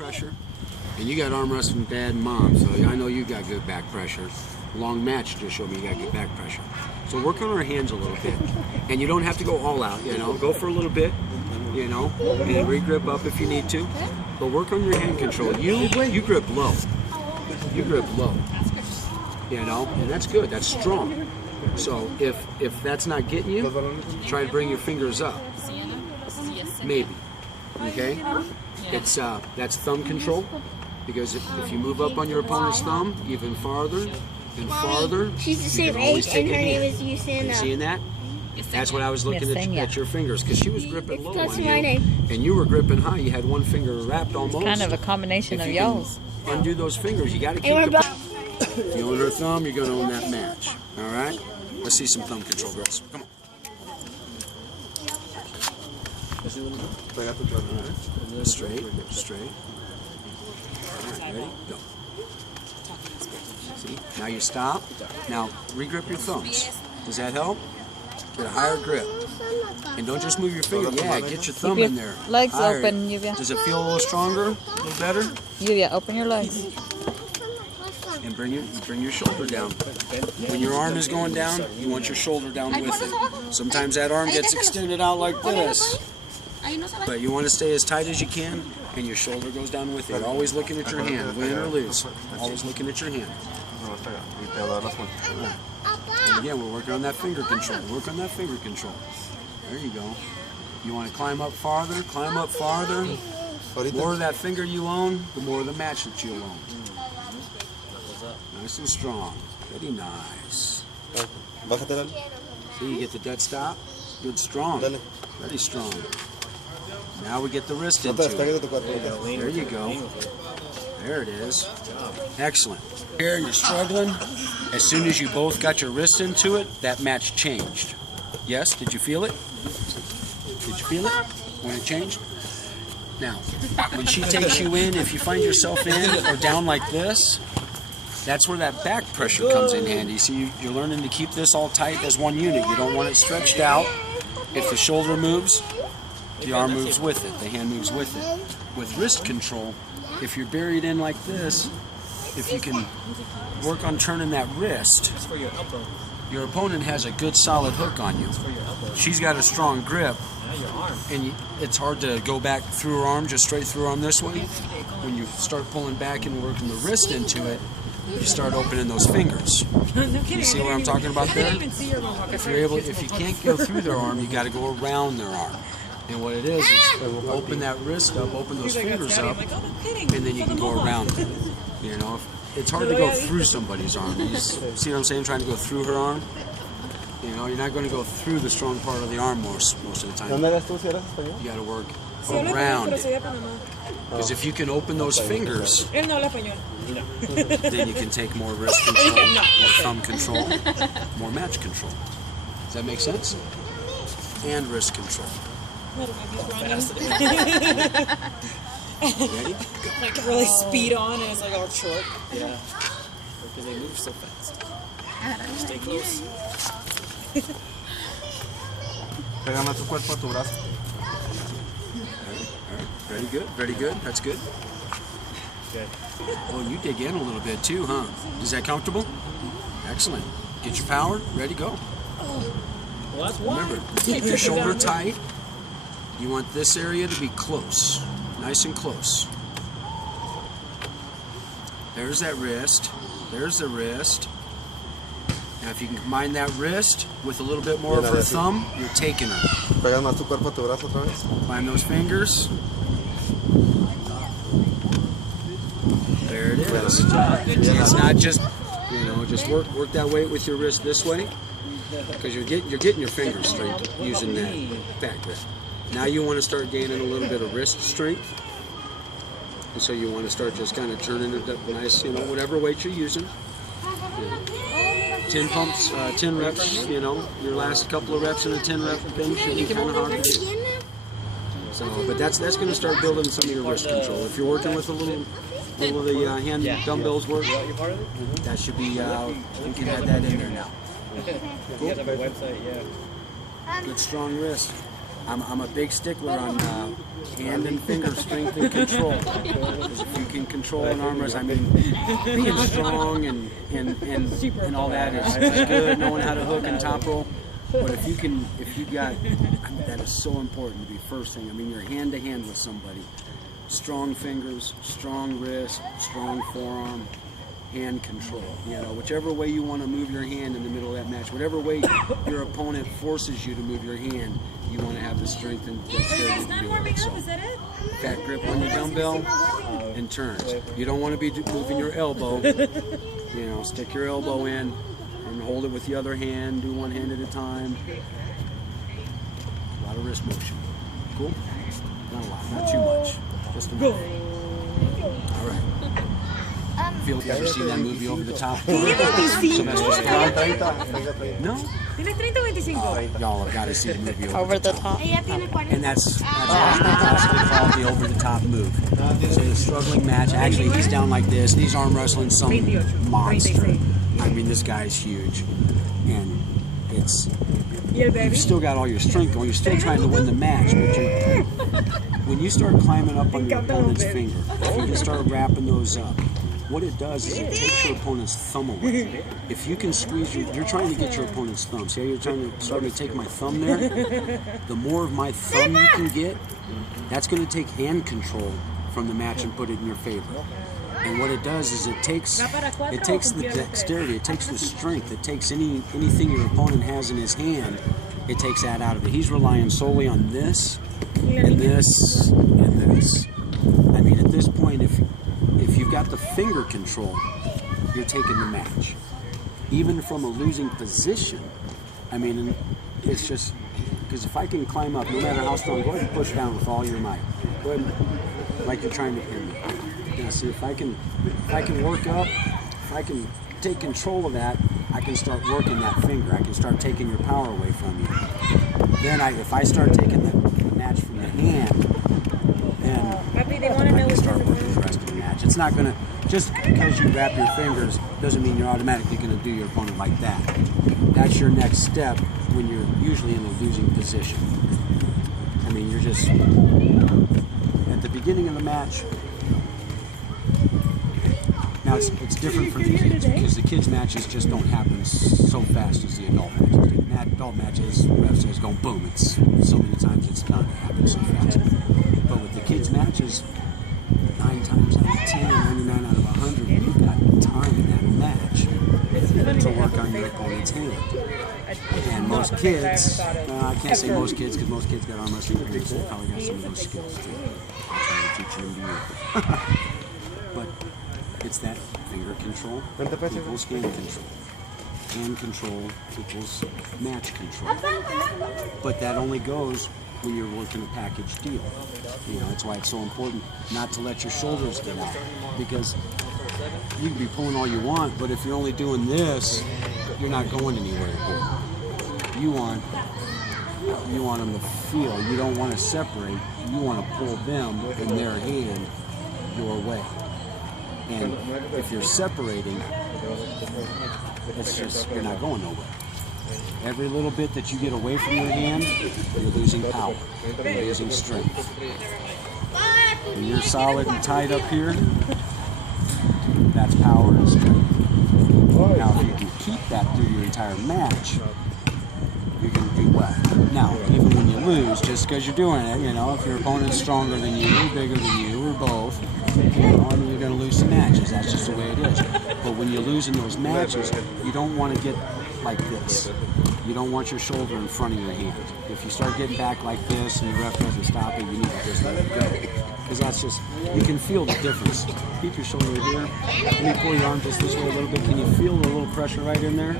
pressure, and you got arm wrestling dad and mom, so I know you got good back pressure. Long match just showed me you got good back pressure. So work on our hands a little bit, and you don't have to go all out. You know, go for a little bit. You know, and re-grip up if you need to, but work on your hand control. You grip low. You grip low. You know, and that's good. That's strong. So if that's not getting you, try to bring your fingers up. Maybe. Okay? It's that's thumb control, because if you move up on your opponent's thumb even farther and farther, she's the same age, and her name is Yusena. You seeing that? That's what I was looking at your fingers, because she was gripping low on you, and you were gripping high. You had one finger wrapped almost. It's kind of a combination of y'all's. Undo those fingers. You got to keep the. If you own her thumb, you're going to own that match. All right? Let's see some thumb control, girls. Come on. Right. Straight, straight. All right, ready? Go. See? Now you stop. Now re-grip your thumbs. Does that help? Get a higher grip. And don't just move your finger. Yeah, get your thumb in there. Legs higher. open, Yuvia. Does it feel a little stronger? A little better? Yuvia, open your legs. And bring your shoulder down. When your arm is going down, you want your shoulder down with it. Sometimes that arm gets extended out like this. But you want to stay as tight as you can, and your shoulder goes down with it. Always looking at your hand, win or lose. Always looking at your hand. And again, we're working on that finger control. Work on that finger control. There you go. You want to climb up farther, climb up farther. The more of that finger you own, the more of the match that you own. Nice and strong. Very nice. See, you get the dead stop. Good, strong. Very strong. Now we get the wrist into it. There you go. There it is. Excellent. Here, and you're struggling. As soon as you both got your wrists into it, that match changed. Yes? Did you feel it? Did you feel it when it changed? Now, when she takes you in, if you find yourself in or down like this, that's where that back pressure comes in handy. See, you're learning to keep this all tight as one unit. You don't want it stretched out. If the shoulder moves, the arm moves with it. The hand moves with it. With wrist control, if you're buried in like this, if you can work on turning that wrist, your opponent has a good solid hook on you. She's got a strong grip, and it's hard to go back through her arm, just straight through her arm this way. When you start pulling back and working the wrist into it, you start opening those fingers. You see what I'm talking about there? If you can't go through their arm, you got to go around their arm. And what it is open that wrist up, open those fingers up, and then you can go around it. You know, it's hard to go through somebody's arm. You see what I'm saying? Trying to go through her arm. You know, you're not going to go through the strong part of the arm most of the time. You got to work around it. Because if you can open those fingers, then you can take more wrist control, more thumb control, more match control. Does that make sense? And wrist control. Ready? Go. Like really speed on, and it's like all short. Yeah, because they move so fast. Stay close. Pégame tu cuerpo a tu brazo. All right. Very good. Very good. That's good. Good. Oh, you dig in a little bit too, huh? Is that comfortable? Excellent. Get your power. Ready, go. Well, that's one. Remember, keep your shoulder tight. You want this area to be close. Nice and close. There's that wrist. There's the wrist. Now if you can combine that wrist with a little bit more of her thumb, you're taking her. Pegas más tu cuerpo a tu brazo otra vez. Climb those fingers. There it is. It's not just, you know, just work that weight with your wrist this way, because you're getting your fingers straight using that back grip. Now you want to start gaining a little bit of wrist strength, and so you want to start just kind of turning it up nice, you know, whatever weight you're using. You know, 10 pumps, 10 reps, you know, your last couple of reps in a 10 rep thing should be kind of hard to do. So, but that's going to start building some of your wrist control. If you're working with a little of the hand dumbbells work, that should be, you can add that in there now. Cool. Good strong wrist. I'm a big stickler on hand and finger strength and control. Because control in arm wrestling. I mean, being strong and all that is good. Knowing how to hook and top roll. But if you got, I mean, that is so important to be first thing. I mean, you're hand to hand with somebody. Strong fingers, strong wrist, strong forearm, hand control. You know, whichever way you want to move your hand in the middle of that match, whatever way your opponent forces you to move your hand, you want to have the strength and dexterity to do it. So, that grip on the dumbbell and turns. You don't want to be moving your elbow. You know, stick your elbow in and hold it with the other hand. Do one hand at a time. A lot of wrist motion. Cool? Not a lot, not too much. Just enough. All right. Feel like you ever seen that movie Over the Top? Sylvester Stallone? No? Y'all have got to see the movie Over the Top. And that's classically called the over the top move. So the struggling match, actually he's down like this. He's arm wrestling some monster. I mean, this guy's huge. And it's, you've still got all your strength going. You're still trying to win the match. But when you start climbing up on your opponent's finger, if you can start wrapping those up, what it does is it takes your opponent's thumb away. If you can squeeze you're trying to get your opponent's thumb. See how you're starting to take my thumb there? The more of my thumb you can get, that's going to take hand control from the match and put it in your favor. And what it does is it takes the dexterity, it takes the strength, it takes anything your opponent has in his hand, it takes that out of it. He's relying solely on this, and this, and this. I mean, at this point, if you've got the finger control, you're taking the match. Even from a losing position, I mean, it's just, because if I can climb up, no matter how strong, go ahead and push down with all your might. Go ahead and, like you're trying to pin me. Now see, if I can work up, if I can take control of that, I can start working that finger. I can start taking your power away from you. Then if I start taking the match from the hand, then I can start working the rest of the match. It's not going to, just because you wrap your fingers doesn't mean you're automatically going to do your opponent like that. That's your next step when you're usually in a losing position. I mean, you're just, at the beginning of the match, now it's different for the kids, because the kids' matches just don't happen so fast as the adult matches. The adult matches, ref says go boom, it's so many times it's done, it happens so fast. But with the kids' matches, 9 times out of 10, 99 out of 100, you've got time in that match to work on your opponent's hand. And most kids, I can't say most kids, because most kids got arm wrestling experience, they probably got some of those skills too. I'll try to teach them to you. But it's that finger control equals hand control. Hand control equals match control. But that only goes when you're working a package deal. You know, that's why it's so important not to let your shoulders get out. Because you can be pulling all you want, but if you're only doing this, you're not going anywhere here. You want them to feel. You don't want to separate. You want to pull them in their hand your way. And if you're separating, it's just, you're not going nowhere. Every little bit that you get away from your hand, you're losing power, you're losing strength. When you're solid and tight up here, that's power and strength. Now, if you can keep that through your entire match, you're going to do well. Now, even when you lose, just because you're doing it, you know, if your opponent's stronger than you, or bigger than you, or both, you know, I mean, you're going to lose some matches. That's just the way it is. But when you lose in those matches, you don't want to get like this. You don't want your shoulder in front of your hand. If you start getting back like this and the ref doesn't stop it, you need to just let it go. Because that's just, you can feel the difference. Keep your shoulder here. Let me pull your arm just this way a little bit. Can you feel the little pressure right in there?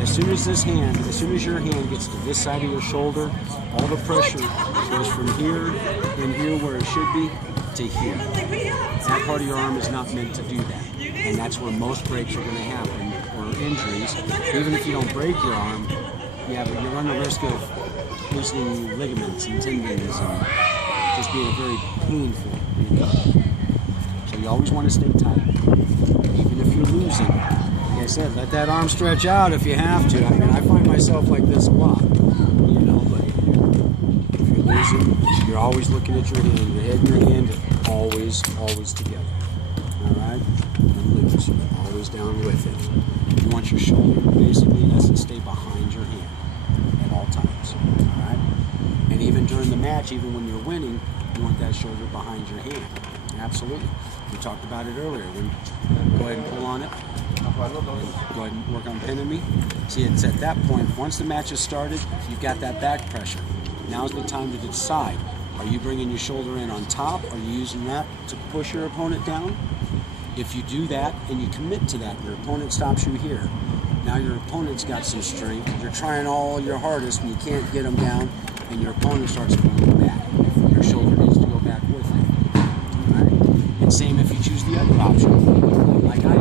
As soon as your hand gets to this side of your shoulder, all the pressure goes from here and here where it should be to here. That part of your arm is not meant to do that. And that's where most breaks are going to happen, or injuries. Even if you don't break your arm, you run the risk of loosening ligaments and tendons and just being very painful recovery. So you always want to stay tight, even if you're losing. Like I said, let that arm stretch out if you have to. I mean, I find myself like this a lot, you know, but if you're losing, you're always looking at your hand. Your head and your hand are always together. goes down with it. You want your shoulder basically, in essence, stay behind your hand at all times. All right? And even during the match, even when you're winning, you want that shoulder behind your hand. Absolutely. We talked about it earlier. Go ahead and pull on it. Go ahead and work on pinning me. See, it's at that point, once the match has started, you've got that back pressure. Now's the time to decide. Are you bringing your shoulder in on top? Are you using that to push your opponent down? If you do that and you commit to that, your opponent stops you here. Now your opponent's got some strength. You're trying all your hardest and you can't get them down, and your opponent starts pulling back. Your shoulder needs to go back with it. All right? And same if you choose the other option, like I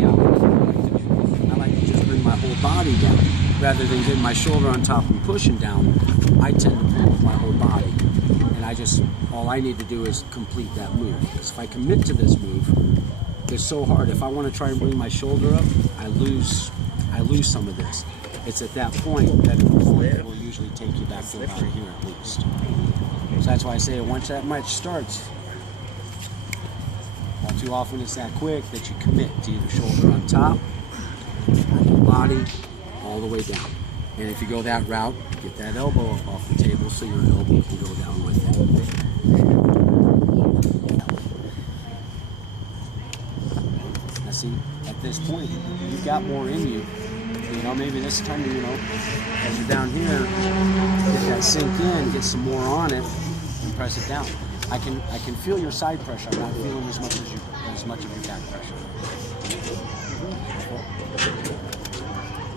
like to just bring my whole body down. Rather than getting my shoulder on top and pushing down, I tend to pull with my whole body. And all I need to do is complete that move. Because if I commit to this move, it's so hard. If I want to try and bring my shoulder up, I lose some of this. It's at that point that an opponent will usually take you back to about here at least. So that's why I say once that match starts, not too often it's that quick that you commit to either shoulder on top or whole body all the way down. And if you go that route, get that elbow up off the table so your elbow can go down with it. Now see, at this point, you've got more in you. You know, maybe this time, as you're down here, get that sink in, get some more on it, and press it down. I can feel your side pressure. I'm not feeling as much of your back pressure.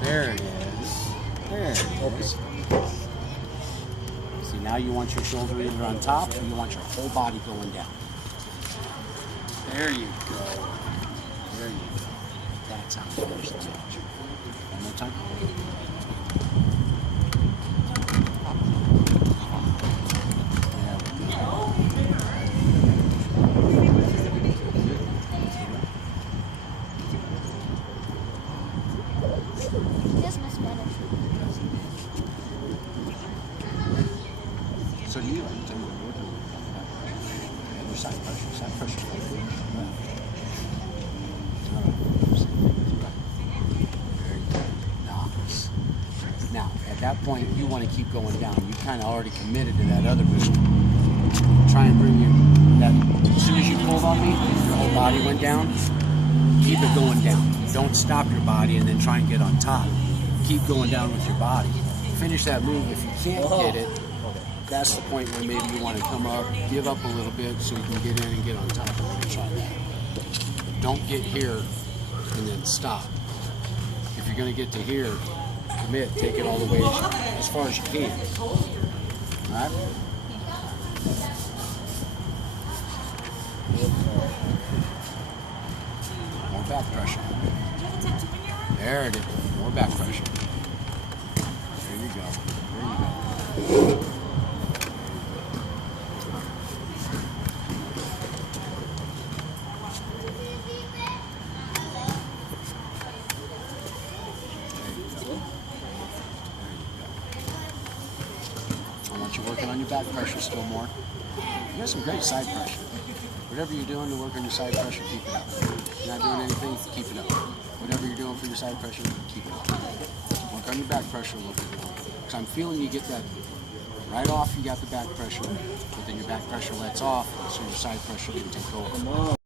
There it is. There it is. See, now you want your shoulder either on top or you want your whole body going down. There you go. There you go. That's how you finish the match. One more time. This must better. So do you? Tell me what your side pressure. Side pressure. Very good. Nice. Now, at that point, you want to keep going down. You kind of already committed to that other move. Try and bring as soon as you pulled on me, your whole body went down. Keep it going down. Don't stop your body and then try and get on top. Keep going down with your body. Finish that move. If you can't get it, that's the point where maybe you want to come up, give up a little bit so you can get in and get on top of it. Try that. Don't get here and then stop. If you're going to get to here, commit, take it all the way as far as you can. All right? More back pressure. There it is. More back pressure. There you go. There you go. I want you working on your back pressure still more. You got some great side pressure. Whatever you're doing to work on your side pressure, keep it up. You're not doing anything, keep it up. Whatever you're doing for your side pressure, keep it up. Work on your back pressure a little bit more. Because I'm feeling you get that right off, you got the back pressure, but then your back pressure lets off, so your side pressure can take over.